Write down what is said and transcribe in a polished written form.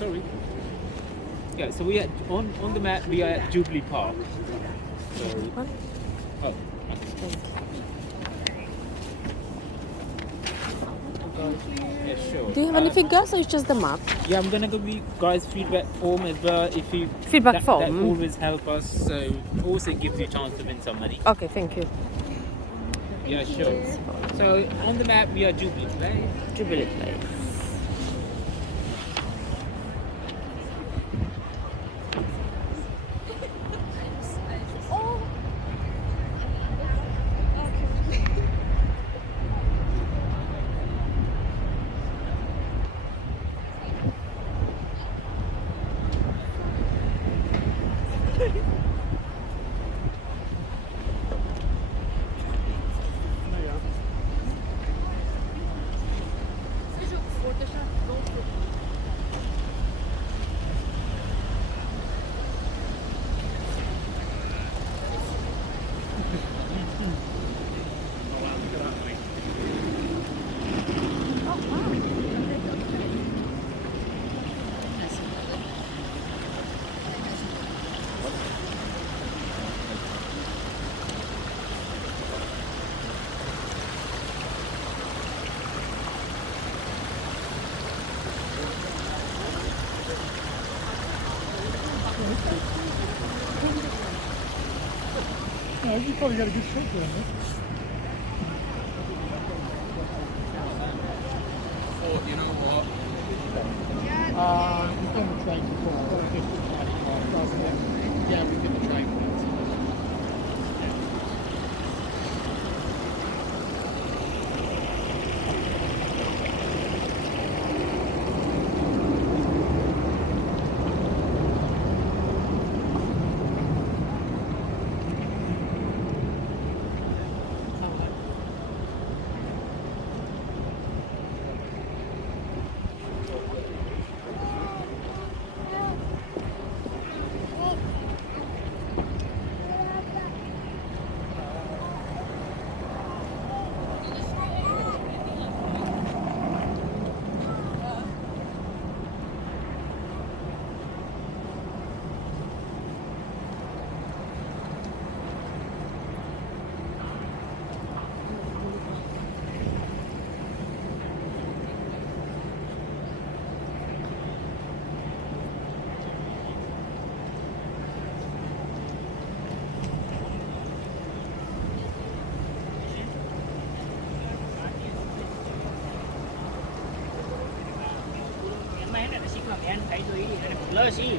sorry. Yeah, so we are on the map. We are at Jubilee Park. Sorry. Oh. Yeah, sure. Do you have any figures or it's just the map? Yeah, I'm gonna give you guys feedback form as well. If you Feedback that form? always help us. So also gives you a chance to win some money. Okay, thank you. Yeah, sure. So on the map we are Jubilee Place. Jubilee Place. Yeah, you probably got a good shot there, mate. You know what? We've done the train before. Got a different train. Yeah, we did the train once. Mấy này là xích mà mẹ anh thấy tôi ý là lỡ xí